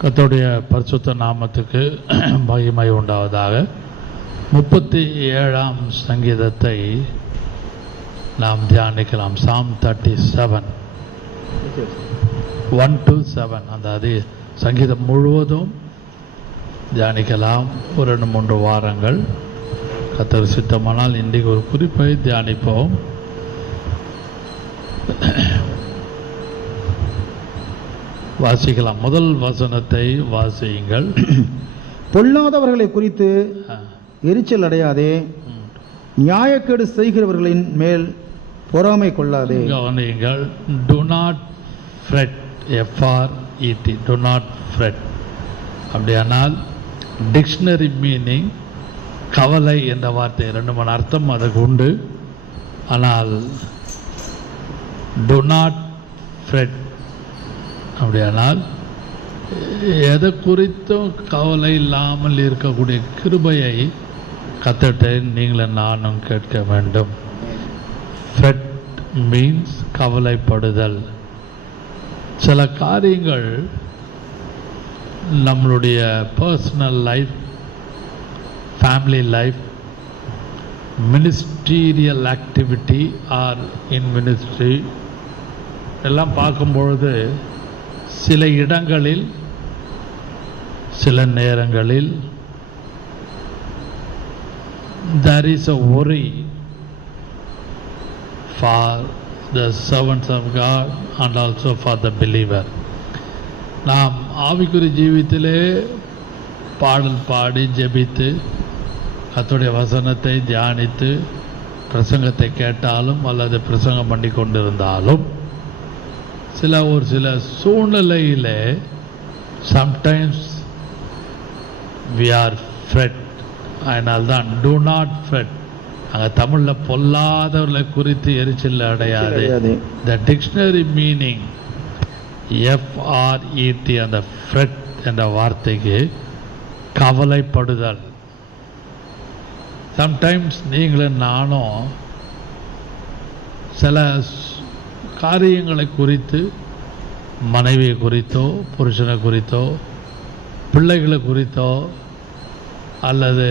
கர்த்தருடைய பரிசுத்த நாமத்துக்கு மகிமை உண்டாவதாக. 37ஆம் சங்கீதத்தை நாம் தியானிக்கலாம். சாம் 37 1 to 7 அந்த சங்கீதம் முழுவதும் தியானிக்கலாம். ஒரு 2-3 வாரங்கள் கர்த்தர் சித்தமானால் இன்றைக்கு ஒரு குறிப்பை தியானிப்போம். வாசிக்கலாம். முதல் வசனத்தை வாசியுங்கள். பொல்லாதவர்களை குறித்து எரிச்சல் அடையாதே, நியாயக்கேடு செய்கிறவர்களின் மேல் பொறாமை கொள்ளாதே. கவனியுங்கள். do not fret, FRET, do not fret. அப்படியானால் டிக்ஷனரி மீனிங் கவலை என்ற வார்த்தை 2 அர்த்தம் அதுக்கு உண்டு. ஆனால் do not fret அப்படியானால் எதை குறித்தும் கவலை இல்லாமல் இருக்கக்கூடிய கிருபையை கர்த்தர்கிட்ட நீங்களும் நானும் கேட்க வேண்டும். ஃப்ரெட் மீன்ஸ் கவலைப்படுதல். சில காரியங்கள் நம்மளுடைய personal life, family life, ministerial activity or in ministry எல்லாம் பார்க்கும்பொழுது சில இடங்களில் சில நேரங்களில் there is a worry for the servants of God and also for the believer. நாம் ஆவிக்குரிய ஜீவித்திலே பாடல் பாடி ஜெபித்து கர்த்தருடைய வசனத்தை தியானித்து பிரசங்கத்தை கேட்டாலும் அல்லது பிரசங்கம் பண்ணி கொண்டிருந்தாலும் ஒரு சில சூழ்நிலையிலே சம்டைம்ஸ் we are fret. அதனால்தான் do not fret. அங்கே தமிழில் பொல்லாதவர்களை குறித்து எரிச்சல் அடையாது. the dictionary meaning FRET அந்த fret என்ற வார்த்தைக்கு கவலைப்படுதல். சம்டைம்ஸ் நீங்களும் நானும் சில காரியங்களை குறித்து, மனைவியை குறித்தோ புருஷனை குறித்தோ பிள்ளைகளை குறித்தோ அல்லது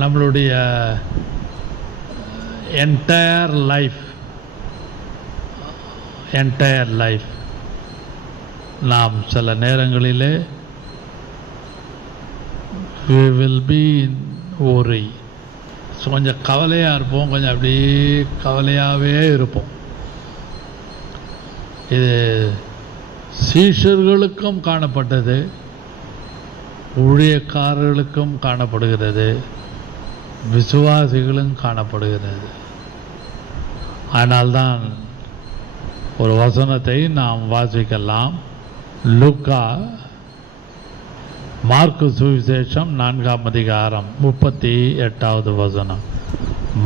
நம்மளுடைய என்டையர் லைஃப் நாம் சில நேரங்களிலே we will be in worry. கொஞ்சம் கவலையாக இருப்போம், கொஞ்சம் அப்படியே கவலையாகவே இருப்போம். இது சீஷர்களுக்கும் காணப்பட்டது, ஊழியக்காரர்களுக்கும் காணப்படுகிறது, விசுவாசிகளும் காணப்படுகிறது. ஆனால்தான் ஒரு வசனத்தை நாம் வாசிக்கலாம். லூக்கா மார்க்கு சுவிசேஷம் 4ஆம் அதிகாரம் 38வது வசனம்.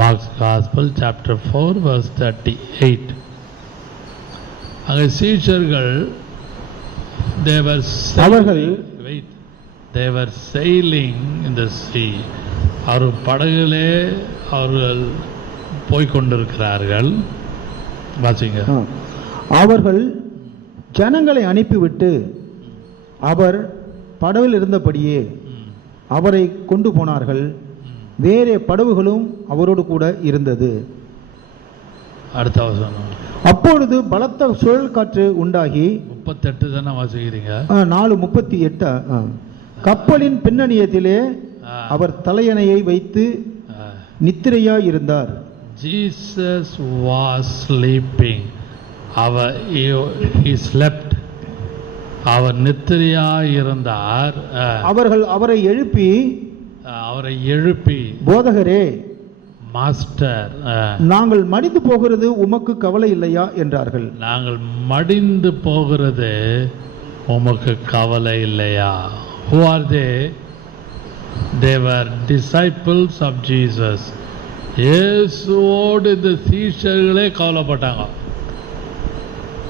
Mark's gospel chapter 4 verse 38. அங்கே சீஷர்கள் they were sailing in the sea. அவர் படகுலே அவர்கள் போய்கொண்டிருக்கிறார்கள். வாசிங்க. அவர்கள் ஜனங்களை அனுப்பிவிட்டு அவர் படவில் இருந்தபடியே அவரை கொண்டு போனார்கள். வேறே படகுகளும் அவரோடு கூட இருந்தது. அடுத்த வசனம். அப்பொழுது பலத்த சுழல் காற்று உண்டாகி 38 தானே வாசிக்கிறீங்க? 4:38. கப்பலின் பின்னணியத்திலே அவர் தலையணையை வைத்து நித்திரையாய் இருந்தார். Jesus was sleeping. He slept. அவர் நித்திரையாய் இருந்தார். அவர்கள் அவரை எழுப்பி போதகரே, மாஸ்டர், நாங்கள் மடிந்து போகிறது உமக்கு கவலை இல்லையா என்றார்கள். நாங்கள் மடிந்து போகிறது உமக்கு கவலை இல்லையா? Who are they? They were disciples of Jesus. இயேசுவோடு இந்த சீஷர்களே கவலைப்பட்டாங்க.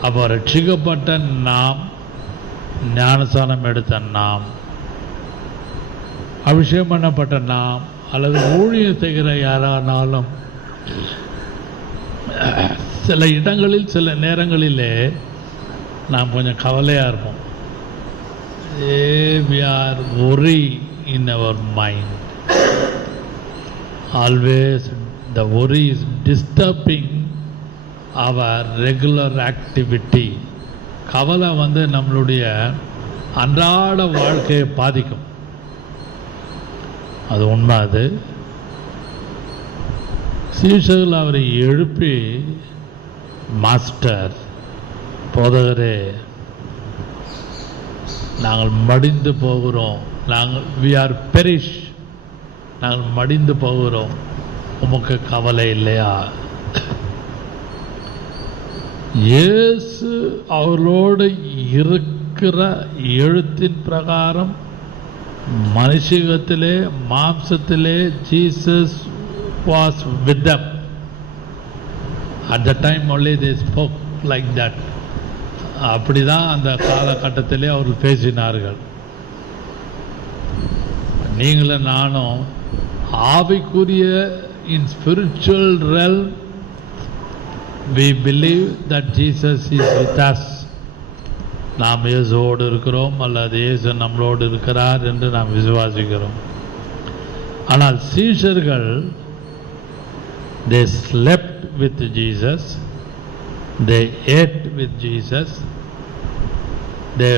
அப்போ ரட்சிக்கப்பட்ட நாம், ஞானஸ்நானம் எடுத்த நாம், அபிஷேகம் பண்ணப்பட்ட நாம் அல்லது ஊழியம் செய்கிற யாரானாலும் சில இடங்களில் சில நேரங்களிலே நாம் கொஞ்சம் கவலையாக இருப்போம். we are worry in our mind. Always the worry is disturbing our regular activity. கவலை நம்மளுடைய அன்றாட வாழ்க்கையை பாதிக்கும். அது உண்மை. அது சீஷர்கள் அவரை எழுப்பி, மாஸ்டர், போதகரே, நாங்கள் மடிந்து போகிறோம், we are perish, நாங்கள் மடிந்து போகிறோம், உமக்கு கவலை இல்லையா? இயேசு அவர்களோடு இருக்கிற எழுத்தின் பிரகாரம் மனுஷத்திலே மாம்சத்திலே Jesus was with them. At the time only they spoke like that. அப்படிதான் அந்த காலகட்டத்திலே அவர்கள் பேசினார்கள். நீங்களும் நானும் ஆவிக்குரிய in spiritual realm we believe that Jesus is with us. நாம் இயேசுவோடு இருக்கிறோம் அல்லது இயேசு நம்மளோடு இருக்கிறார் என்று நாம் விசுவாசிக்கிறோம். ஆனால் சீஷர்கள் they slept with Jesus, they ate with Jesus, they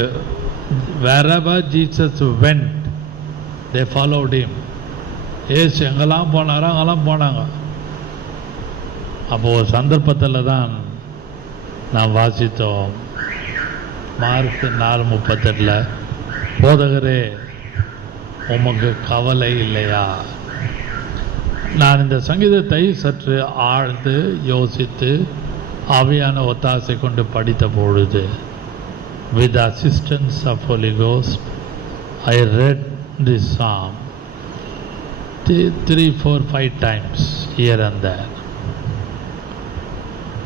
wherever Jesus went they followed him. இயேசு எங்கெல்லாம் போனாரோ அங்கெல்லாம் போனாங்க. அப்போ ஒரு சந்தர்ப்பத்தில் தான் நாம் வாசித்தோம், மார்க் 4:38, போதகரே உமக்கு கவலை இல்லையா? நான் இந்த சங்கீதத்தை சற்று ஆழ்ந்து யோசித்து ஆவியான ஒத்தாசை கொண்டு படித்த பொழுது, with the assistance of Holy Ghost, I read this psalm 3, 4, 5 times here and there.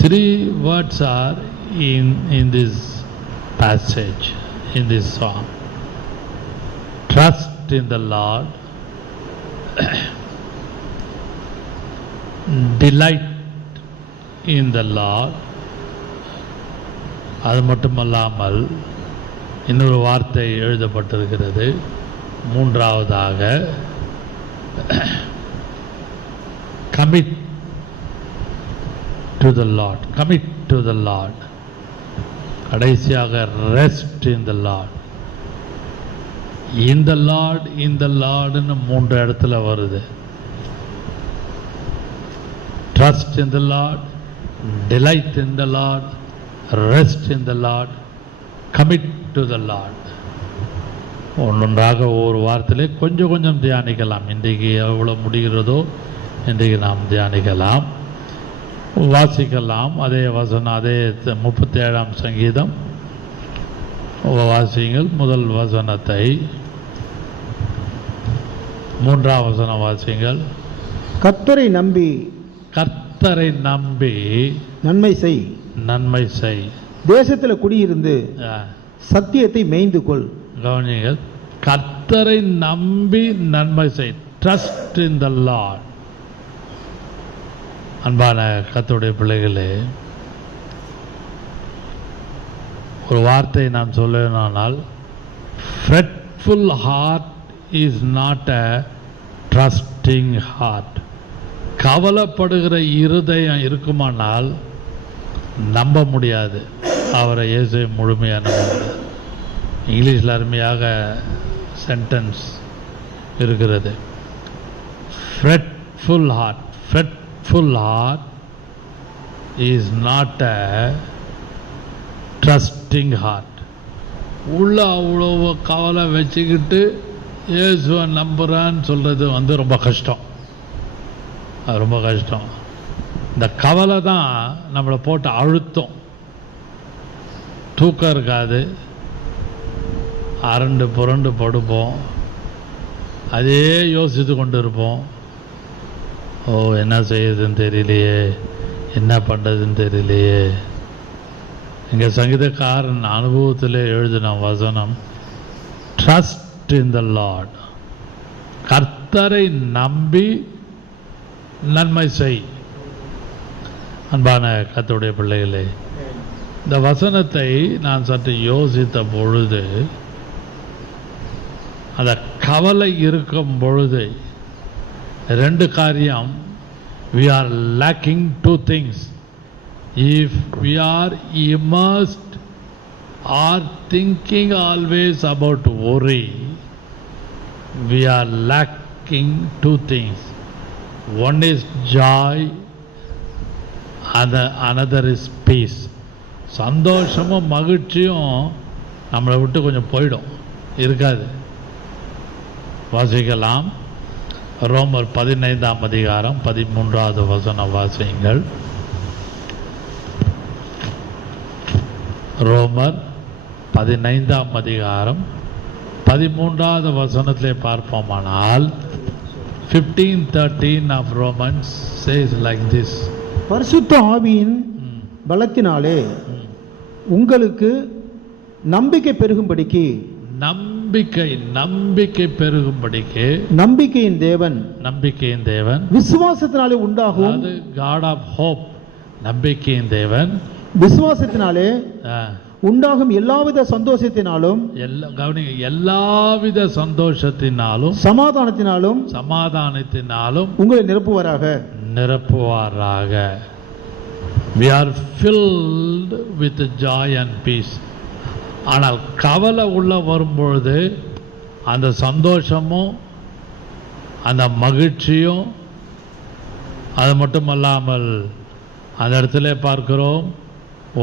3 words are in this passage, in this psalm. Trust in the Lord, delight in the Lord. அது மட்டுமல்லாமல் இன்னொரு வார்த்தை எழுதப்பட்டிருக்கிறது. மூன்றாவதாக commit to the Lord, commit to the Lord. கடைசியாக rest in the Lord. in the Lord, in the Lord ன்னு 3 இடத்துல வருது. Trust in the Lord, delight in the Lord, rest in the Lord, commit to the Lord. ஒன்றொன்றாக ஒவ்வொரு வார்த்தையிலே கொஞ்சம் கொஞ்சம் தியானிக்கலாம். இன்றைக்கு எவ்வளோ முடிகிறதோ இன்றைக்கு நாம் தியானிக்கலாம், வாசிக்கலாம். அதே வசனம், அதே 37ஆம் சங்கீதம் வாசியுங்கள். முதல் வசனத்தை 3ஆம் வசனம் வாசியுங்கள். கர்த்தரை நம்பி, கர்த்தரை நம்பி நன்மை செய், நன்மை செய். தேசத்தில் குடியிருந்து சத்தியத்தை மேய்ந்து கொள். கவனிங்கள், கர்த்தரை நம்பி நன்மை செய். Trust in the Lord. அன்பான கர்த்தருடைய பிள்ளைகளே, ஒரு வார்த்தை நான் சொல்லணும்னால், fretful heart is not a trusting heart. கவலைப்படுகிற இருதயம் இருக்குமானால் நம்ப முடியாது, அவரை இயேசுவை முழுமையாக நம்ப முடியாது. இங்கிலீஷில் அருமையாக சென்டென்ஸ் இருக்கிறது, fretful heart. Fretful heart is not a trusting heart. உள்ள அவ்வளோ கவலை வச்சுக்கிட்டு இயேசுவை நம்புறான்னு சொல்கிறது ரொம்ப கஷ்டம். அது ரொம்ப கஷ்டம். இந்த கவலை தான் நம்மளை போட்டு அழுத்தம். தூக்கம் இருக்காது, அரண்டு புரண்டு படுப்போம், அதே யோசித்து கொண்டு இருப்போம். ஓ, என்ன செய்யுதுன்னு தெரியலையே, என்ன பண்ணுறதுன்னு தெரியலையே. இங்கே சங்கீதக்காரன் அனுபவத்தில் எழுதின வசனம், ட்ரஸ்ட் இன் த லார்ட். கர்த்தரை நம்பி நன்மை செய். அன்பான கர்த்தருடைய பிள்ளைகளே, இந்த வசனத்தை நான் சற்று யோசித்த பொழுது அந்த கவலை இருக்கும் பொழுது ரெண்டு காரியம். We are lacking two things. If we are immersed or thinking always about worry, we are lacking two things. One is joy, another is peace. சந்தோஷமும் மகிழ்ச்சியும் நம்மளை விட்டு கொஞ்சம் போயிடும், இருக்காது. வாசிக்கலாம். ரோமர் 15ஆம் அதிகாரம் 13வது வசனம் வாசியுங்கள். ரோமர் 15ஆம் அதிகாரம் 13வது வசனத்திலே பார்ப்போமானால் 15:13 of Romans says like this. பரிசுத்த ஆவியின் பலத்தினாலே உங்களுக்கு நம்பிக்கை பெருகும்படிக்கு நம்பிக்கை பெருகும்படிக்கு நம்பிக்கையின் தேவன் விசுவாசத்தினாலே உண்டாகும். அது God of hope, நம்பிக்கையின் தேவன் விசுவாசத்தினாலே உண்டாகும் எல்லாவித சந்தோஷத்தினாலும் எல்லாவித சந்தோஷத்தினாலும் சமாதானத்தினாலும் உங்களை நிரப்புவாராக. We are filled with joy and peace. ஆனால் கவலை உள்ள வரும்பொழுது அந்த சந்தோஷமும் அந்த மகிழ்ச்சியும், அது மட்டுமல்லாமல் அந்த இடத்துல பார்க்கிறோம்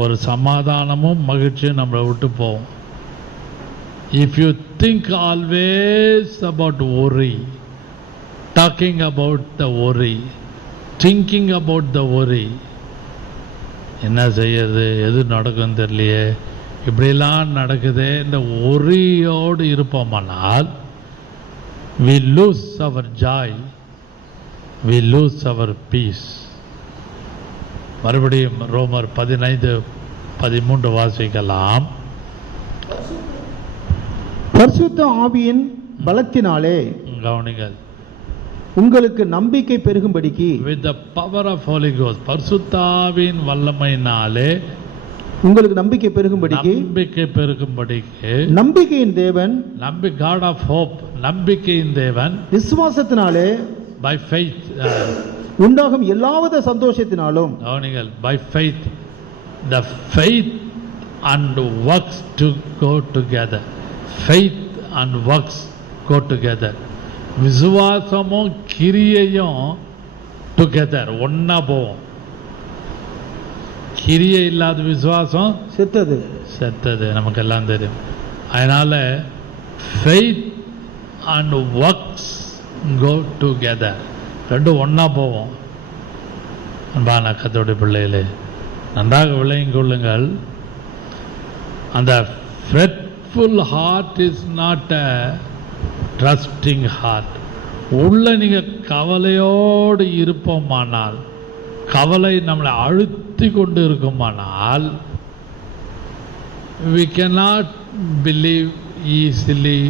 ஒரு சமாதானமும் மகிழ்ச்சியும் நம்மளை விட்டு போகும். If you think always about worry, talking about the worry, thinking about the worry, என்ன செய்யறது, எது நடக்குன்னு தெரியலையே, இப்படிலாம் நடக்குதே, இந்த ஒரியோடு இருப்போமானால் we lose our joy, we lose our peace. மறுபடியும் ரோமர் 15:13 வாசிக்கலாம். பரிசுத்த ஆவியின் பலத்தினாலே கவனிங்கள், உங்களுக்கு நம்பிக்கை பெருகும்படிக்கு with the power of Holy Ghost, பரிசுத்த ஆவியின் வல்லமையினாலே உங்களுக்கு நம்பிக்கை பெருகும்படிக்கு நம்பிக்கையின் தேவன் God of hope, நம்பிக்கையின் தேவன் விசுவாசத்தினாலே by faith உண்டாகும் எல்லாவித சந்தோஷத்தினாலும் கவனிங்கள், by faith, the faith and works to go together, faith and works go together. விசுவாசமும் கிரியையும் together ஒன்னா போகும். கிரியை இல்லாத விசுவாசம் செத்தது நமக்கு எல்லாம் தெரியும். அதனால faith and works go together, ரெண்டும் ஒன்னா போவோம். அன்பான கர்த்தருடைய பிள்ளைகளே, நன்றாக விளங்கிக் கொள்ளுங்கள். அந்த fretful heart is not a trusting heart. உள்ள நீங்க கவலையோடு இருப்போமானால், கவலை நம்மளை அழுத்தி கொண்டு இருக்குமானால், we cannot believe easily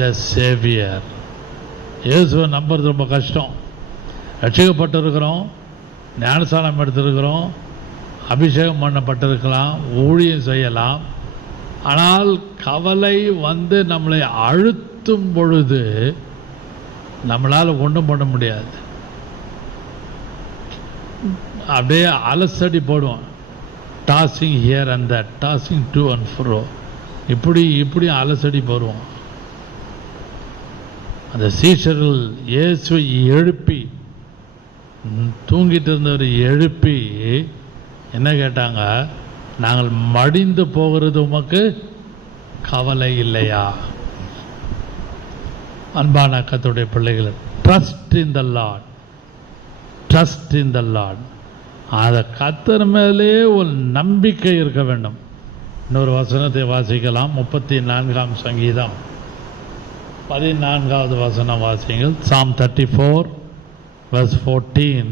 the Savior. இயேசுவை நம்புறது ரொம்ப கஷ்டம். ரட்சிக்கப்பட்டிருக்கிறோம், ஞானஸ்நானம் எடுத்திருக்கிறோம், அபிஷேகம் பண்ணப்பட்டிருக்கலாம், ஊழியம் செய்யலாம். ஆனால் கவலை வந்து நம்மளை அழுத்தும் பொழுது நம்மளால் ஒன்றும் பண்ண முடியாது. அப்படியே அலசடி போடுவோம். Tossing here and that, tossing to and ஃப்ரோ, இப்படி அலசடி போடுவோம். அந்த சீஷர்கள் இயேசுவை எழுப்பி, தூங்கிட்டு இருந்தவர் எழுப்பி என்ன கேட்டாங்க, நாங்கள் மடிந்து போகிறது உமக்கு கவலை இல்லையா? அன்பான கர்த்தருடைய பிள்ளைகள், trust in the Lord, trust in the Lord. அந்த கர்த்தர் மேலே ஒரு நம்பிக்கை இருக்க வேண்டும். இன்னொரு வசனத்தை வாசிக்கலாம். 34ஆம் சங்கீதம் 14வது வசனம் வாசிங்கள். Psalm 34 verse 14.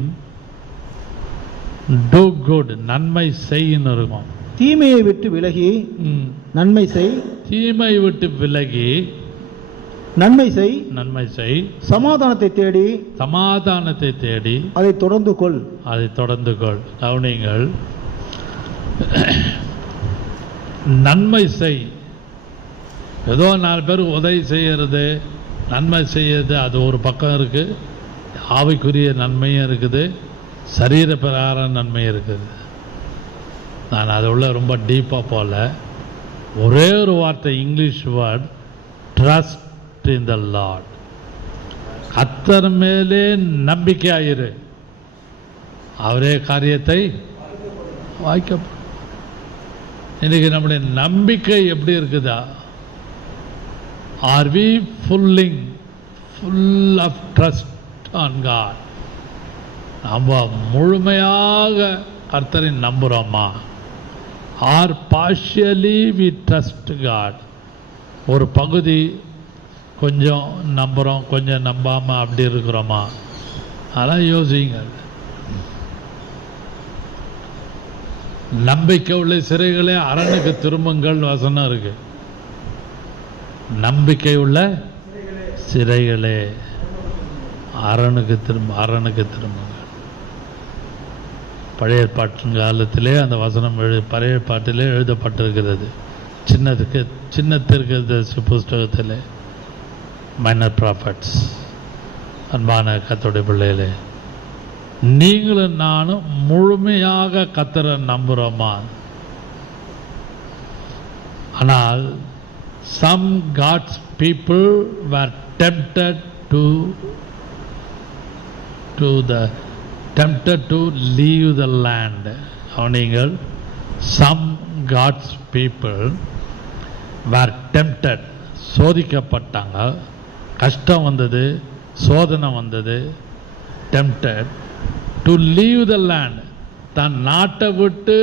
Do good, நன்மை செய்யின்னு இருக்கும். தீமையை விட்டு விலகி நன்மை செய், தீமை விட்டு விலகி நன்மை செய், நன்மை செய். சமாதானத்தை தேடி, சமாதானத்தை தேடி அதை தொடர்ந்து கொள், அதை தொடர்ந்து கொள். கவனிங்கள், நன்மை செய். ஏதோ 4 பேருக்கு உதவி செய்கிறது, நன்மை செய்யறது, அது ஒரு பக்கம் இருக்குது. ஆவிக்குரிய நன்மையும் இருக்குது, சரீர பிரகார நன்மையும் இருக்குது. நான் அது உள்ள ரொம்ப டீப்பாக போகல. ஒரே ஒரு வார்த்தை, English word, trust in the Lord. கர்த்தர் மேலே நம்பிக்கையாயிரு, அவரே காரியத்தை வாய்க்கப்படும். இன்னைக்கு நம்முடைய நம்பிக்கை எப்படி இருக்குதா? Are we full of trust on God? நம்ம முழுமையாக கர்த்தரை நம்புகிறோமா? Or partially we trust God? ஒரு பகுதி கொஞ்சம் நம்புகிறோம், கொஞ்சம் நம்பாமல் அப்படி இருக்கிறோமா? அதெல்லாம் யோசிங்க. நம்பிக்கை உள்ள சிறைகளே அரணுக்கு திரும்புங்கள் வசனம் இருக்கு. நம்பிக்கை உள்ள சிறைகளே அரணுக்கு திரும்புங்கள். பழைய ஏற்பாட்டின் காலத்திலே அந்த வசனம் பழைய ஏற்பாட்டிலே எழுதப்பட்டிருக்கிறது. சின்ன தீர்க்கதரிசி புஸ்தகத்திலே, மைனர் ப்ராஃபட்ஸ். அன்பான கர்த்தருடைய பிள்ளைகளே, நீங்களும் நானும் முழுமையாக கர்த்தரை நம்புகிறோமா? ஆனால் some God's people were tempted to leave the land. அவநீங்கள் some God's people were tempted, சோதிக்கப்பட்டாங்க, கஷ்டம் வந்தது, சோதனை வந்தது. tempted to leave the land, தன் நாட்டை விட்டு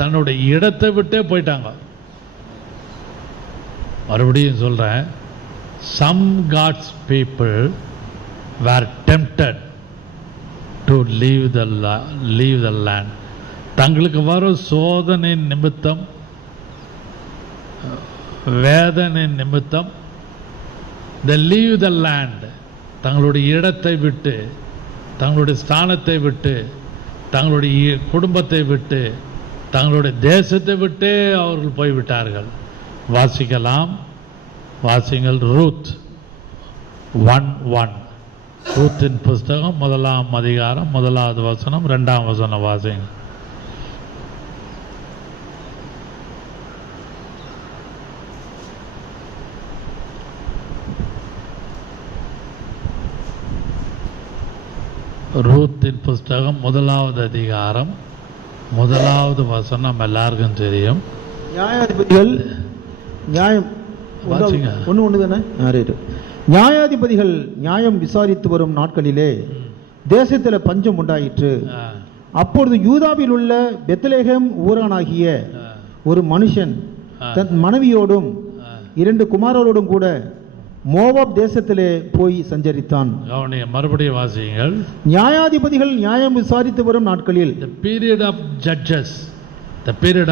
தன்னுடைய இடத்தை விட்டே போயிட்டாங்க. மறுபடியும் சொல்கிறேன், some God's people were tempted to leave the land. தங்களுக்கு வரும் சோதனை நிமித்தம், வேதனை நிமித்தம், they leave the land, தங்களுடைய இடத்தை விட்டு, தங்களுடைய ஸ்தானத்தை விட்டு, தங்களுடைய குடும்பத்தை விட்டு, தங்களுடைய தேசத்தை விட்டே அவர்கள் போய்விட்டார்கள். வாசிங்கள் ரூத் 1:1. ரூத்தின் புஸ்தகம் 1ஆம் அதிகாரம் 1வது வசனம் 2ஆம் வசனம் வாசிங்க. ரூத்தின் புஸ்தகம் 1வது அதிகாரம் 1வது வசனம் எல்லாருக்கும் தெரியும். நியாயாதிபதிகள் நியாயாதிபதிகள் நியாயம் விசாரித்து வரும் நாட்களிலே தேசத்தில் பஞ்சம் உண்டாயிற்று. அப்பொழுது யூதாவில் உள்ள பெத்லெகேம் ஊரானாகிய ஒரு மனுஷன் தன் மனைவியோடும் 2 குமாரரோடும் கூட மோவாப் தேசத்திலே போய் சஞ்சரித்தான். மறுபடியும் வாசியுங்கள். நியாயாதிபதிகள் நியாயம் விசாரித்து வரும் நாட்களில், the period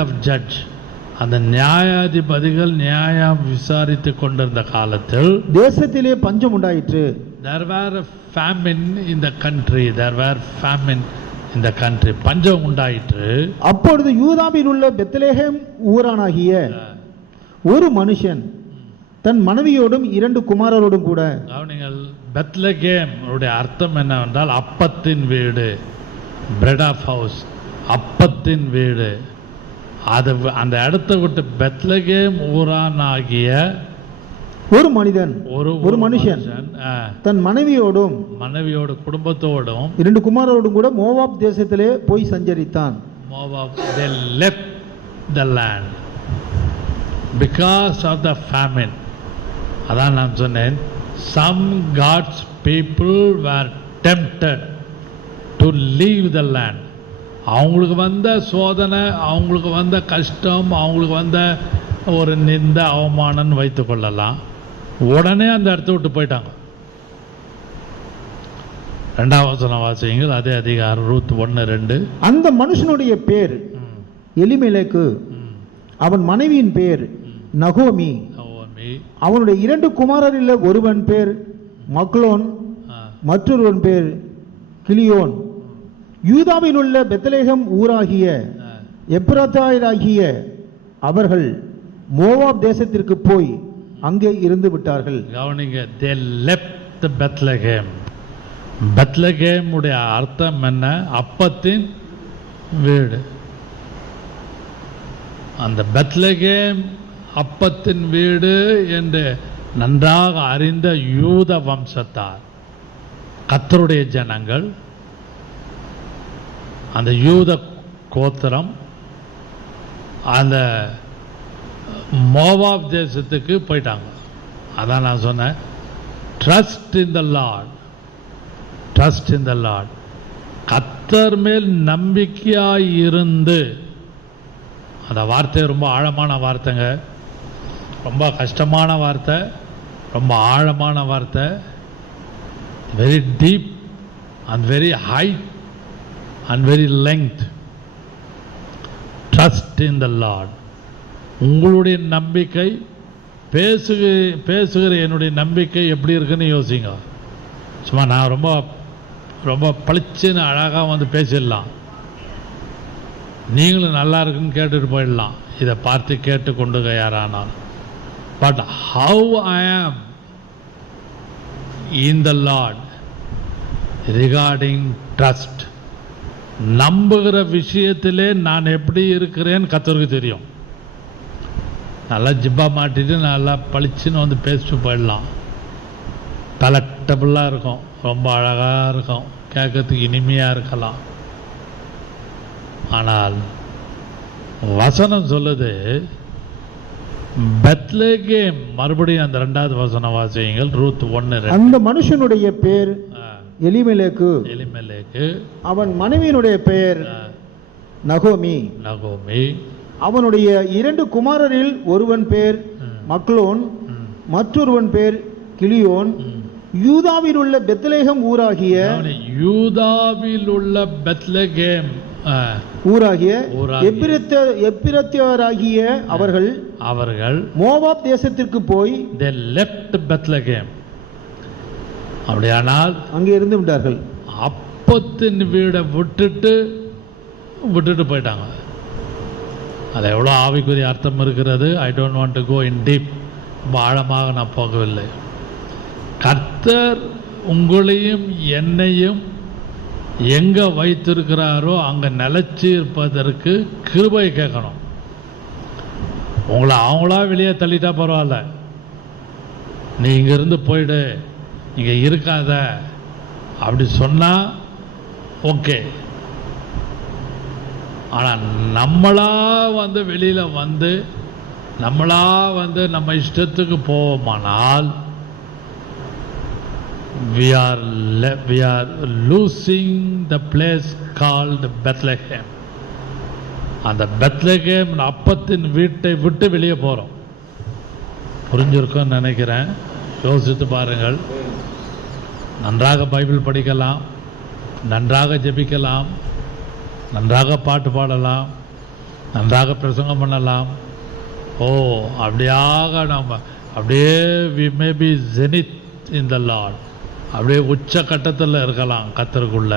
of judge, அந்த நியாயாதிபதிகள் நியாயம் விசாரித்து கொண்டிருந்த காலத்தில் தேசத்திலே பஞ்சம் உண்டாயிற்று. there were a famine in the country. பஞ்சம் உண்டாயிற்று. அப்பொழுது யூதாவில் உள்ள பெத்லெகேம் ஊரானாகிய ஒரு மனுஷன் தன் மனைவியோடும் 2 குமாரரோடும் கூட. நீங்கள் பெத்லெகேம் உடைய அர்த்தம் என்னவென்றால் அப்பத்தின் வீடு, பிரெட் ஆஃப் ஹவுஸ், அப்பத்தின் வீடு. அது அந்த இடத்தை விட்டு பெத்லெகேம் ஊரானாகிய ஒரு மனிதன், ஒரு மனுஷன் தன் மனைவியோடு குடும்பத்தோடும் 2 குமாரரோடும் கூட மோவாப் தேசத்திலே போய் சஞ்சரித்தான். Moab, they left the land because of the famine. அதான் நான் சொன்னேன், some God's people were tempted to leave the land. அவங்களுக்கு வந்த சோதனை, அவங்களுக்கு வந்த கஷ்டம், அவங்களுக்கு வந்த ஒரு நிந்த அவமானம் வைத்து கொள்ளலாம், உடனே அந்த இடத்த விட்டு போயிட்டாங்க. 2ஆம் வசனம் வாசியுங்கள், அதே அதிகாரம் ரூத் 1:2. அந்த மனுஷனுடைய பேர் எலிமெலேக்கு, அவன் மனைவியின் பேர் நகோமி, அவனுடைய 2 குமாரரில் ஒருவன் பேர் மக்லோன், மற்றொருவன் பேர் கிலியோன். யூதாவில் உள்ள பெத்லெகேம் ஊராகிய எப்ராத்தாயராகிய அவர்கள் மோவாப் தேசத்திற்கு போய் அங்கே இருந்து விட்டார்கள். கவனிங்க, they left Bethlehem. Bethlehem உடைய அர்த்தம் என்ன? அப்பத்தின் வீடு. அந்த பெத்லகேம் அப்பத்தின் வீடு என்று நன்றாக அறிந்த யூத வம்சத்தார், கர்த்தருடைய ஜனங்கள், அந்த யூத கோத்திரம் அந்த மோவாப் தேசத்துக்கு போயிட்டாங்க. அதான் நான் சொன்னேன், trust in the Lord, trust in the Lord. கர்த்தர் மேல் நம்பிக்கையாய் இருந்து, அந்த வார்த்தை ரொம்ப ஆழமான வார்த்தைங்க, ரொம்ப கஷ்டமான வார்த்தை, ரொம்ப ஆழமான வார்த்தை, very deep and very height and very length. Trust in the lord. உங்களுடைய நம்பிக்கை, பேசுகிற என்னுடைய நம்பிக்கை எப்படி இருக்குன்னு யோசிங்க. சும்மா நான் ரொம்ப ரொம்ப பளிச்சுன்னு அழகாக வந்து பேசிடலாம், நீங்களும் நல்லா இருக்குன்னு கேட்டுட்டு போயிடலாம், இதை பார்த்து கேட்டு கொண்டுங்க யாரானால். பட் ஹவு ஐ ஆம் இன் த லார்ட் ரிகார்டிங் ட்ரஸ்ட், நம்புகிற விஷயத்திலே நான் எப்படி இருக்கிறேன்னு கர்த்தருக்கு தெரியும். நல்லா ஜிப்பா மாட்டிட்டு நல்லா பளிச்சுன்னு வந்து பேசிட்டு போயிடலாம், பலக்டபுளாக இருக்கும், ரொம்ப அழகாக இருக்கும், கேட்கறதுக்கு இனிமையாக இருக்கலாம். ஆனால் வசனம் சொல்லுது பெத்லகேம், மறுபடியும் அந்த 2வது வசனம் வாசியுங்கள், ரூத் 1:2. அந்த மனுஷனுடைய பேர் எலிமெலேக்கு, அவன் மனைவியினுடைய பெயர் நகோமி. அவனுடைய 2 குமாரரில் ஒருவன் பேர் மக்லோன், மற்றொருவன் பேர் கிளியோன். யூதாவில் உள்ள பெத்லகேம் ஊராகிய, யூதாவில் உள்ள பெத்லகேம் ஊராகிய எப்பிரத்தியராகிய அவர்கள் மோவாப் தேசத்திற்கு போய் they left Bethlehem. அப்படியானால் அங்கே இருந்து விட்டார்கள். அப்பத்தின் வீடை விட்டுட்டு போயிட்டாங்க. அது எவ்வளோ ஆவிக்குரிய அர்த்தம் இருக்கிறது. I don't want to go in deep, ரொம்ப ஆழமாக நான் போகவில்லை. கர்த்தர் உங்களையும் என்னையும் எங்கே வைத்திருக்கிறாரோ அங்கே நிலைச்சி இருப்பதற்கு கிருபை கேட்கணும். உங்களை அவங்களா வெளியே தள்ளிட்டா பரவாயில்ல, நீ இங்கேருந்து போயிடு, இங்கே இருக்காத அப்படி சொன்னால் ஓகே. ஆனால் நம்மளா வந்து வெளியில் வந்து நம்மளா வந்து நம்ம இஷ்டத்துக்கு போவோமானால் we are losing the place called Bethlehem. அந்த பெத்லகேம் அப்பத்தின் வீட்டை விட்டு வெளியே போகிறோம். புரிஞ்சிருக்கும்னு நினைக்கிறேன். யோசித்து பாருங்கள். நன்றாக பைபிள் படிக்கலாம், நன்றாக ஜெபிக்கலாம், நன்றாக பாட்டு பாடலாம், நன்றாக பிரசங்கம் பண்ணலாம். அப்படியாக நம்ம அப்படியே we may be zenith in the Lord, அப்படியே உச்ச கட்டத்தில் இருக்கலாம் கர்த்தருக்குள்ள.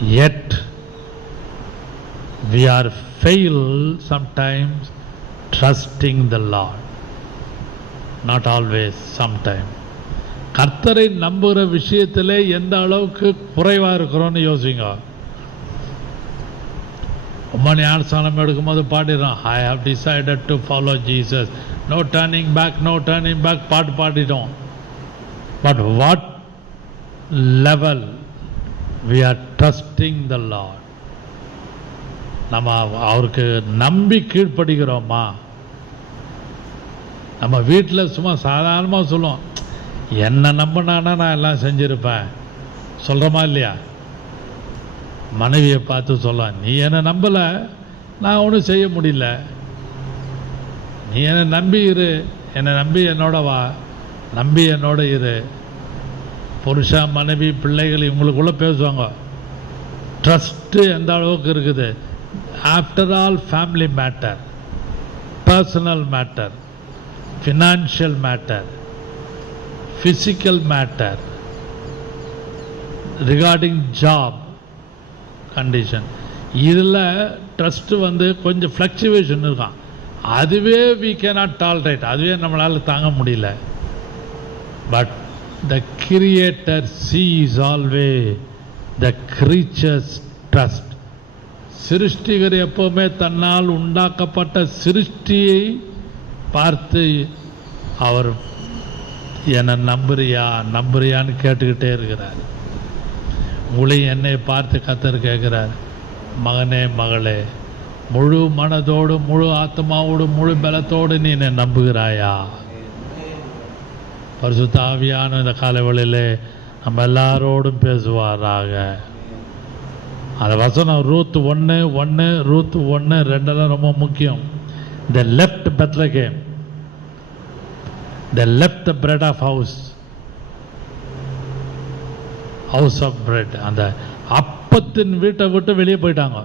yet we are fail sometimes trusting the Lord, not always, sometime. கர்த்தரை நம்புகிற விஷயத்திலே எந்த அளவுக்கு குறைவாக இருக்கிறோன்னு யோசிங்க. ரொம்ப ஞானஸ்தானம் எடுக்கும்போது பாடிடுறோம், I have decided to follow Jesus, no turning back, no turning back, பாட்டு பாடிட்டோம். But what level we are trusting the Lord? நம்ம அவருக்கு நம்பி கீழ்ப்படுகிறோமா? நம்ம வீட்டில் சும்மா சாதாரணமாக சொல்லுவோம், என்னை நம்பினானா நான் எல்லாம் செஞ்சுருப்பேன் சொல்கிறோமா இல்லையா? மனைவியை பார்த்து சொல்ல, நீ என்னை நம்பலை, நான் ஒன்றும் செய்ய முடியல, நீ என்னை நம்பி இரு, என்னை நம்பி என்னோட வா, நம்பி என்னோட இரு. புருஷா மனைவி பிள்ளைகள் இவங்களுக்குள்ளே பேசுவாங்க. ட்ரஸ்ட்டு எந்த அளவுக்கு இருக்குது? After all family matter, personal matter, financial matter, physical matter, regarding job condition, இதில் ட்ரஸ்ட்டு வந்து கொஞ்சம் ஃப்ளக்சுவேஷன் இருக்கான். அதுவே we cannot tolerate, அதுவே நம்மளால் தாங்க முடியல. But the Creator sees always the creature's trust. சிருஷ்டிகர் எப்பவுமே தன்னால் உண்டாக்கப்பட்ட சிருஷ்டியை பார்த்து அவர் என்னை நம்புறியான்னு கேட்டுக்கிட்டே இருக்கிறார். உங்களையும் என்னை பார்த்து கர்த்தர் கேட்குறார், மகனே மகளே, முழு மனதோடு முழு ஆத்மாவோடு முழு பலத்தோடு நீ என்னை நம்புகிறாயா? பரிசுத்த ஆவியான இந்த காலைவெளியிலே நம்ம எல்லாரோடும் பேசுவாராக. அந்த வசனம் ரூத் 1:1 ரூத் 1:2 ரொம்ப முக்கியம். They left Bethlehem, they left the bread of house of bread. அந்த அப்பத்தின் வீட்டை விட்டு வெளியே போயிட்டாங்க.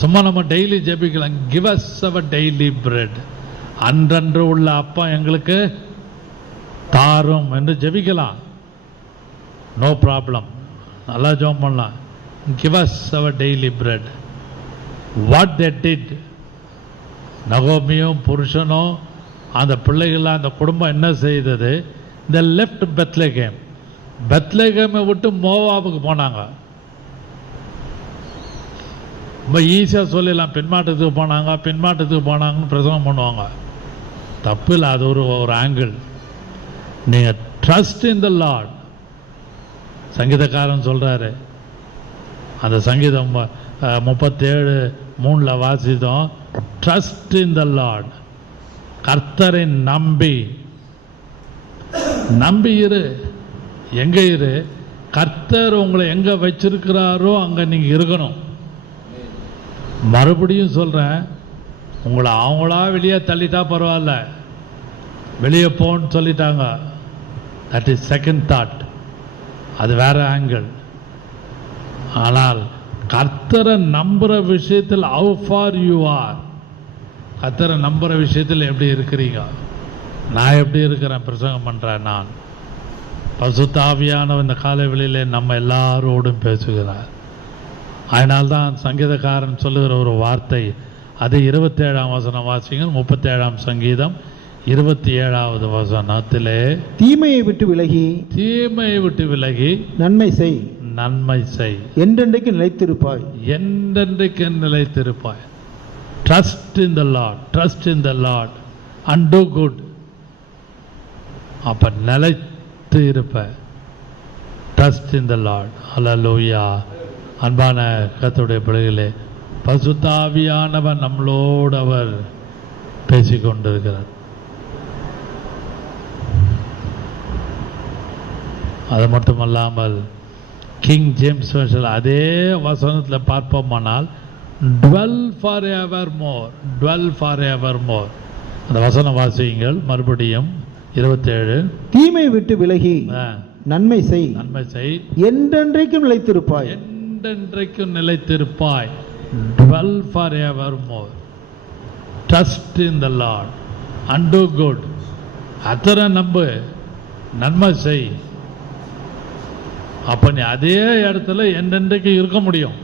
சும்மா நம்ம டெய்லி ஜெபிக்கலாம், give us our daily bread, அன்றன்று உள்ள அப்பம் எங்களுக்கு தாரும் என்று ஜெபிக்கலாம், நோ ப்ராப்ளம், நல்லா ஜெபம் பண்ணலாம். give us our daily bread. what they did, நகோமியும் புருஷனும் அந்த பிள்ளைகள் அந்த குடும்பம் என்ன செய்தது? they left Bethlehem, பெத்லகேமை விட்டு மோவாபுக்கு போனாங்க. ரொம்ப ஈஸியாக சொல்லிடலாம், பின்மாற்றத்துக்கு போனாங்கன்னு பிரசங்கம் பண்ணுவாங்க. தப்பு இல்லை, அது ஒரு ஆங்கிள். நீங்கள் ட்ரஸ்ட் இன் த லார்ட். சங்கீதக்காரன் சொல்கிறாரு, அந்த சங்கீதம் 37:3 வாசித்தோம், ட்ரஸ்ட் இன் த லார்ட், கர்த்தரை நம்பி இரு. எங்கே இரு? கர்த்தர் உங்களை எங்கே வச்சிருக்கிறாரோ அங்கே நீங்கள் இருக்கணும். மறுபடியும் சொல்கிறேன், உங்களை அவங்களா வெளியே தள்ளிட்டா பரவாயில்ல, வெளியே போன்னு சொல்லிட்டாங்க, தட் இஸ் செகண்ட் தாட், அது வேற ஆங்கிள். ஆனால் கர்த்தரை நம்புகிற விஷயத்தில் how far you are, கர்த்தரை நம்புகிற விஷயத்தில் எப்படி இருக்கிறீங்க? நான் எப்படி இருக்கிறேன் பிரசங்கம் பண்ணுறேன்? நான் பரிசுத்த ஆவியானவர் இந்த காலை வெளியிலே நம்ம எல்லாரோடும் பேசுகிறார். அதனால்தான் சங்கீதக்காரன் சொல்லுகிற ஒரு வார்த்தை, அது 27ஆம் வசனம் வாசிங்கள். 37ஆம் சங்கீதம் 27வது வசனத்திலே, தீமையை விட்டு விலகி நன்மை செய், என்றென்றைக்கு நிலைத்திருப்பாய். Trust in the Lord and do good. அப்ப நிலைத்து இருப்ப. Trust in the Lord. Hallelujah. அன்பான கர்த்தருடைய பிள்ளைகளே, பரிசுத்த ஆவியானவர் நம்மளோடு அவர் பேசிக்கொண்டிருக்கிறார். அது மட்டுமல்லாமல் கிங் ஜேம்ஸ் வெர்ஷன் அதே வசனத்தில் பார்ப்போமானால் dwell forevermore. அந்த வசனம் வாசியுங்கள் மறுபடியும். 27, தீமை விட்டு விலகி நன்மை செய், என்றென்றைக்கும் நிலைத்திருப்பாய். dwell forevermore. trust in the Lord and do good. அத்தனை நம்பு, நன்மை செய். அப்ப நீ அதே இடத்துல என்றென்றைக்கு இருக்க முடியும்.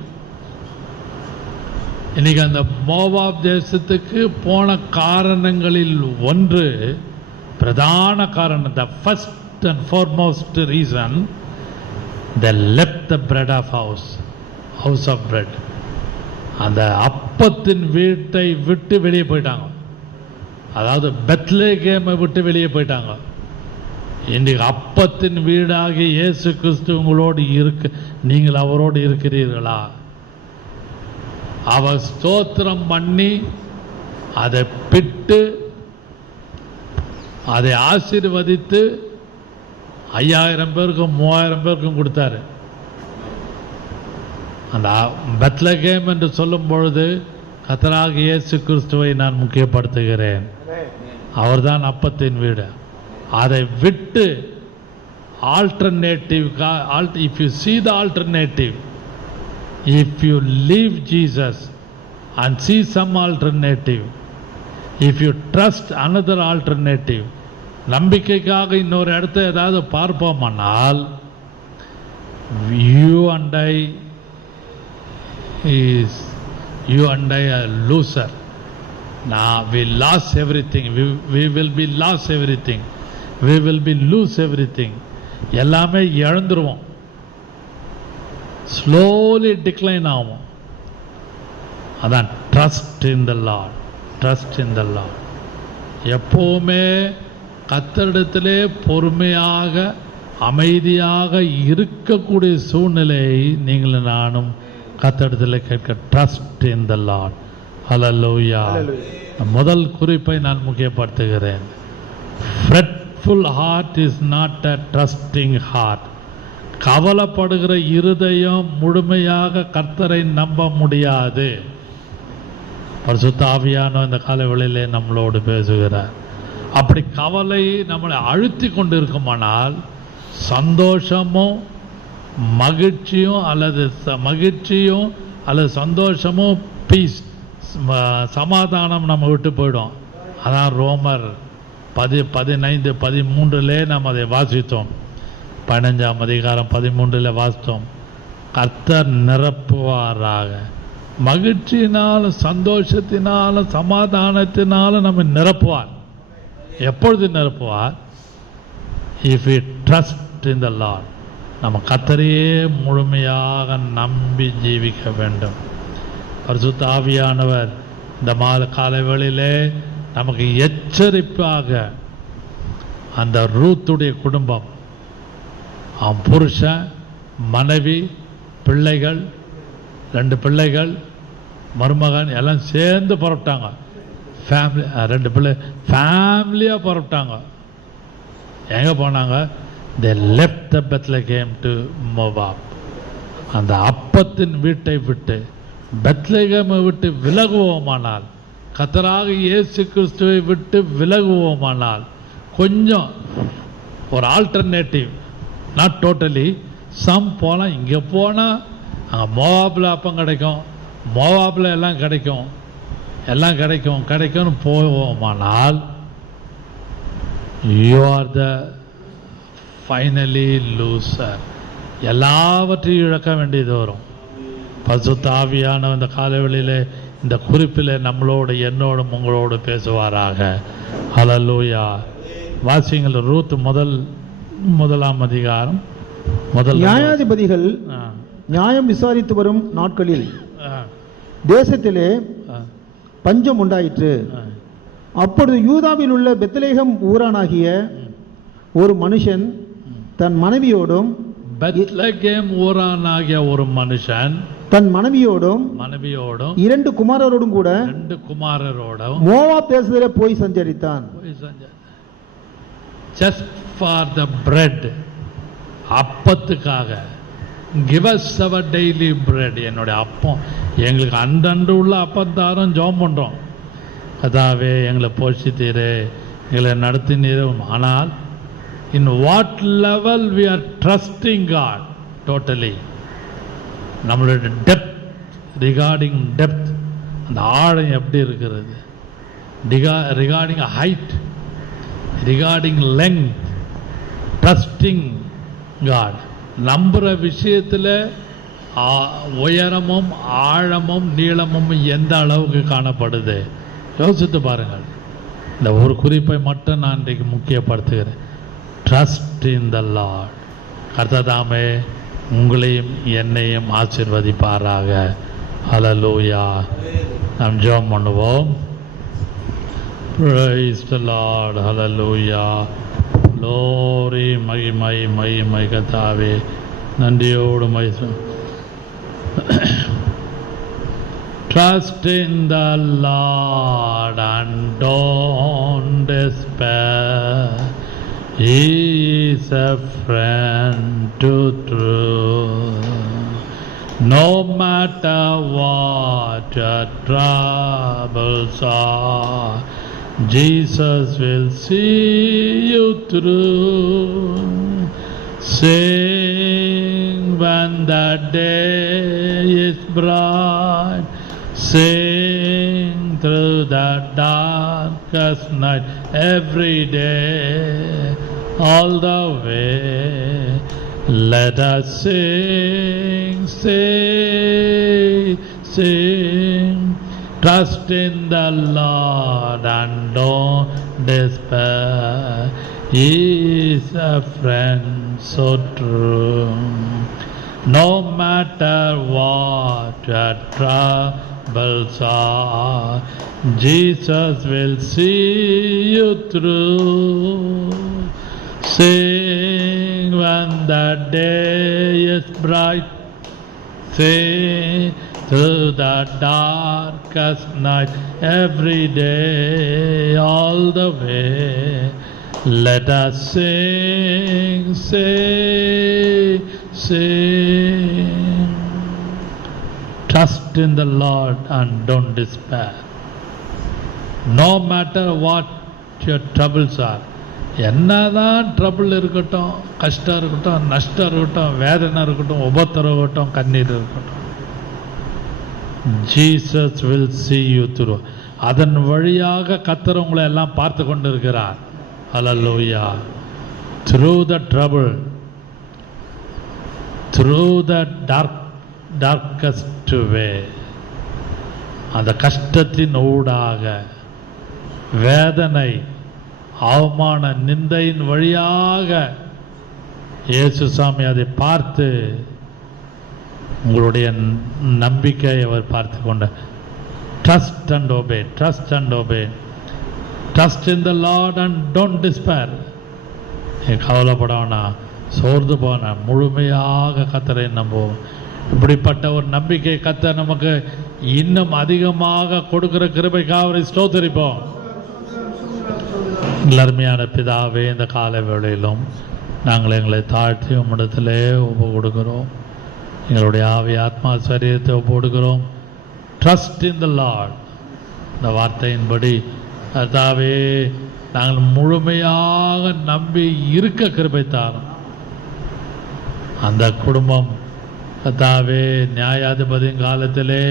இன்னைக்கு அந்த மோவாப் தேசத்துக்கு போன காரணங்களில் ஒன்று, பிரதான காரணம், the first and foremost reason, they left the bread of house of bread. அந்த அப்பத்தின் வீட்டை விட்டு வெளியே போயிட்டாங்க. அதாவது பெத்லகேமை விட்டு வெளியே போயிட்டாங்க. இன்றைக்கு அப்பத்தின் வீடாகி இயேசு கிறிஸ்து உங்களோடு நீங்கள் அவரோடு இருக்கிறீர்களா? அவர் ஸ்தோத்திரம் பண்ணி அதை பிட்டு அதை ஆசீர்வதித்து 5000 பேருக்கும் 3000 பேருக்கும் கொடுத்தாரு. அந்த பெத்லகேம் என்று சொல்லும் பொழுது கர்த்தராகிய இயேசு கிறிஸ்துவை நான் முக்கியப்படுத்துகிறேன். அவர்தான் அப்பத்தின் வீடு. அதை விட்டு alternative, if you see the alternative, if you leave Jesus and see some alternative, if you trust another alternative, நம்பிக்கைக்காக இன்னொரு இடத்தை ஏதாவது பார்ப்போமானால், you and I are loser. Now we lost everything. We will be lost everything. We will be lose everything. எல்லாமே இழந்துருவோம். Slowly decline ஆகும். அதான் trust in the Lord. Trust in the Lord. எப்போவுமே கர்த்தரிடத்திலே பொறுமையாக அமைதியாக இருக்கக்கூடிய சூழ்நிலையை நீங்கள் நானும் கர்த்தரிடத்திலே கேட்க. Trust in the Lord. Hallelujah. முதல் குறிப்பை நான் முக்கியப்படுத்துகிறேன். Fretful heart is not a trusting heart. கவலைப்படுகிற இருதயம் முழுமையாக கர்த்தரை நம்ப முடியாது. பரிசுத்த ஆவியானவர் இந்த காலவெளியிலே நம்மளோடு பேசுகிறார். அப்படி கவலை நம்மளை அழுத்தி கொண்டு இருக்குமானால் சந்தோஷமும் மகிழ்ச்சியும் அல்லது சந்தோஷமும் பீஸ் சமாதானம் நம்ம விட்டு போயிடும். அதான் ரோமர் 15:13 நம்ம அதை வாசித்தோம். 15ஆம் அதிகாரம் 13 வாசித்தோம். கர்த்தர் நிரப்புவாராக. மகிழ்ச்சியினாலும் சந்தோஷத்தினாலும் சமாதானத்தினாலும் நம்ம நிரப்புவார். எப்பொழுது நிரப்புவார்? If we trust in the Lord. நம்ம கர்த்தரையே முழுமையாக நம்பி ஜீவிக்க வேண்டும். பரிசுத்த ஆவியானவர் இந்த காலை வேளையிலே நமக்கு எச்சரிப்பாக அந்த ரூத்துடைய குடும்பம், அவன் புருஷன், மனைவி, பிள்ளைகள், 2 பிள்ளைகள், மருமகன் எல்லாம் சேர்ந்து புறப்பட்டாங்க. ஃபேமிலி 2 பிள்ளை ஃபேமிலியாக புறப்பட்டாங்க. எங்கே போனாங்க? they left the Bethlehem to Moab. அந்த அப்பத்தின் வீட்டை விட்டு பெத்லெகேமை விட்டு விலகுவோமானால், கர்த்தராக இயேசு கிறிஸ்துவை விட்டு விலகுவோமானால், கொஞ்சம் ஒரு ஆல்டர்னேட்டிவ், நாட் டோட்டலி, சம் போனால் இங்கே போனால் அங்கே மோவாபில் அப்பம் கிடைக்கும், மோவாபில் எல்லாம் கிடைக்கும்னு போவோமானால், you are the finally loser. எல்லாவற்றையும் இழக்க வேண்டியது வரும். பரிசுத்த ஆவியானவர் இந்த காலவெளியிலே இந்த குறிப்பில் நம்மளோடு என்னோடும் உங்களோடு பேசுவாராக. ஹல்லேலூயா. வாசிங்கள். ரூத் 1ஆம் அதிகாரம். நியாயாதிபதிகள் நியாயம் விசாரித்து வரும் நாட்களில் தேசத்திலே பஞ்சம் உண்டாயிற்று. அப்பொழுது யூதாவில் உள்ள பெத்லெகேம் ஊரானாகிய ஒரு மனுஷன் தன் மனைவியோடும், பெத்லெகேம் ஊரானாகிய ஒரு மனுஷன் தன் மனைவியோடும் 2 குமாரரோடும் கூட மோவாப் தேசத்திலே போய் சஞ்சரித்தான். just for the bread, அப்பத்துக்காக. give us our daily bread. என்னுடைய அப்பம், எங்களுக்கு அன்றன்று உள்ள அப்பம் தாரும் ஜெபம் பண்றோம். கர்த்தாவே எங்களை போஷித்தீரே, எங்களை நடத்தினீரே. ஆனால் in what level we are trusting God totally? நம்மளுடைய டெப்த், ரிகார்டிங் டெப்த், அந்த ஆழம் எப்படி இருக்கிறது? Regarding height, regarding length, trusting God. நம்புகிற விஷயத்தில் உயரமும் ஆழமும் நீளமும் எந்த அளவுக்கு காணப்படுது யோசித்து பாருங்கள். இந்த ஒரு குறிப்பை மட்டும் நான் இன்றைக்கு முக்கியப்படுத்துகிறேன். Trust in the Lord. கர்த்ததாமே உங்களையும் என்னையும் ஆசீர்வதிப்பாராக. ஹல்லேலூயா. நாம் ஜெபம் பண்ணுவோம். Praise the Lord. Hallelujah. Glory. மகிமை கர்த்தாவே, நன்றியோடு Trust in the Lord and don't despair. He is a friend to truth. No matter what your troubles are, Jesus will see you through. Sing when the day is bright. Sing through the darkest night, every day, all the way. Let us sing, sing, sing. Trust in the Lord and don't despair. He is a friend so true. No matter what your troubles are, Jesus will see you through. Sing when the day is bright, sing through the darkest night, every day, all the way. Let us sing, sing, sing. Trust in the Lord and don't despair. No matter what your troubles are. என்னதான் trouble இருக்கட்டும், கஷ்டம் இருக்கட்டும், நஷ்டம் இருக்கட்டும், வேதனை இருக்கட்டும், உபத்திரம் இருக்கட்டும், கண்ணீர் இருக்கட்டும், Jesus will see you through. அதன் வழியாக கர்த்தர் உங்களை எல்லாம் பார்த்து கொண்டு இருக்கிறார். Hallelujah. Through the trouble, through the darkest way, அந்த கஷ்டத்தின் ஊடாக, வேதனை, அவமான, நிந்தையின் வழியாக இயேசு சாமி அதை பார்த்து உங்களுடைய நம்பிக்கை அவர் பார்த்து கொண்ட. Trust and obey, trust and obey. Trust in the Lord and don't despair. கவலைப்படவனா, சோர்ந்து போன, முழுமையாக கர்த்தரை நம்புவோம். இப்படிப்பட்ட ஒரு நம்பிக்கை கர்த்தர் நமக்கு இன்னும் அதிகமாக கொடுக்கிற கிருபைக்காக அவரை ஸ்தோத்திரிப்போம். அருமையான பிதாவே, இந்த கால வேளையிலும் நாங்கள் எங்களை தாழ்த்தி உம்மிடத்திலே ஒப்பு கொடுக்கிறோம். எங்களுடைய ஆவி, ஆத்மா, சரீரத்தை ஒப்பு கொடுக்கிறோம். Trust in the Lord. இந்த வார்த்தையின்படி கர்த்தாவே நாங்கள் முழுமையாக நம்பி இருக்க கிருபை தாரும். அந்த குடும்பம் கர்த்தாவே நியாயாதிபதியின் காலத்திலே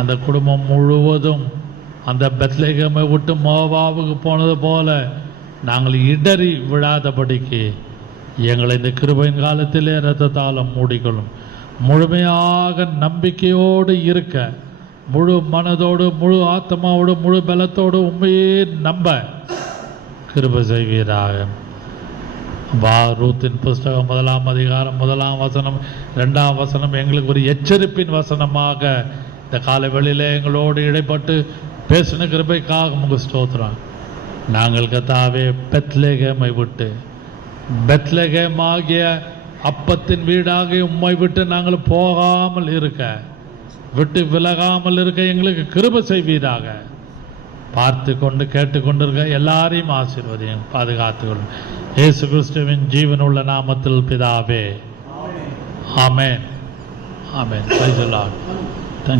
அந்த குடும்பம் முழுவதும் அந்த பெத்லகேமை விட்டு மோவாவுக்கு போனது போல நாங்கள் இடறி விழாதபடிக்கு எங்களை இந்த கிருபையின் காலத்திலே இரத்தத்தாலும் மூடிக்கொள்ளும். முழுமையாக நம்பிக்கையோடு இருக்க, முழு மனதோடு, முழு ஆத்மாவோடு, முழு பலத்தோடு உண்மையே நம்ப கிருபை செய்வீராக. ரூத்தின் புஸ்தகம் 1 அதிகாரம் 1 வசனம் 2 வசனம் எங்களுக்கு ஒரு எச்சரிப்பின் வசனமாக இந்த காலை வெளியிலே எங்களோடு இடைப்பட்டு பேசின கிருபைக்காக உங்க ஸ்தோத்திரம். நாங்கள் கர்த்தாவே பெத்லகேமை விட்டு, பெத்லகேம் ஆகிய அப்பத்தின் வீடாக உம்மை விட்டு நாங்கள் போகாமல் இருக்க, விட்டு விலகாமல் இருக்க எங்களுக்கு கிருபை செய்வீராக. பார்த்து கொண்டு கேட்டுக்கொண்டிருக்க எல்லாரையும் ஆசீர்வதியும், பாதுகாத்துக்கொள்ளும். இயேசு கிறிஸ்துவின் ஜீவனுள்ள நாமத்தில் பிதாவே, ஆமென், ஆமென். Praise the Lord.